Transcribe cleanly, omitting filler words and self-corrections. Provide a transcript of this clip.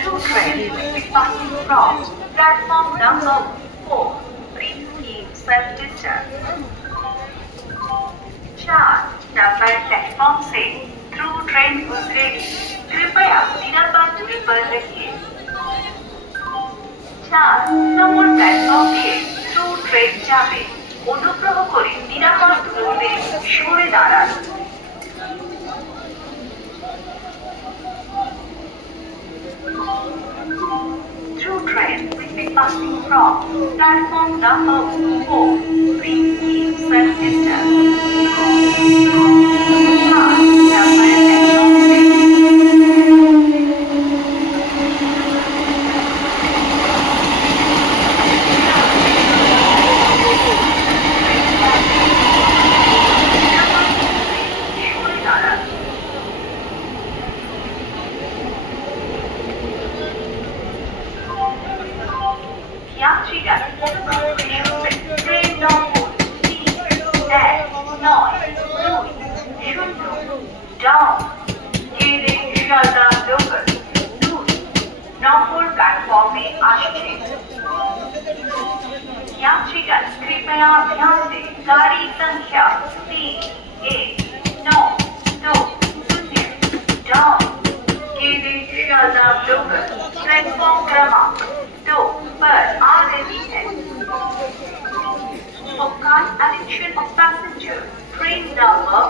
Two trains will be passing from platform number 4. Please keep self-distance. 4 number platform से through train गुजरेगी, कृपया निरापद दूरी पर रहिए। 4 নম্বর প্ল্যাটফর্ম দিয়ে থ্রু ট্রেন যাবে, অনুগ্রহ করে নিরাপদ দূরত্বে সরে দাঁড়ান। Through train will be passing from platform number 4. Please keep self-distance. 4 number platform से यात्रीगण ट्रेन নম্বর 31920 डाउन गेले शियालदह लोकल 2 নম্বর प्लेटफॉर्म में আসছে। यात्रीगण कृपया ध्यान दें, गाड़ी संख्या 3192 डाउन गेले शियालदह लोकल प्लेटफॉर्म क्रमांक 2 पर आ रही है। For kind attention of passenger, train number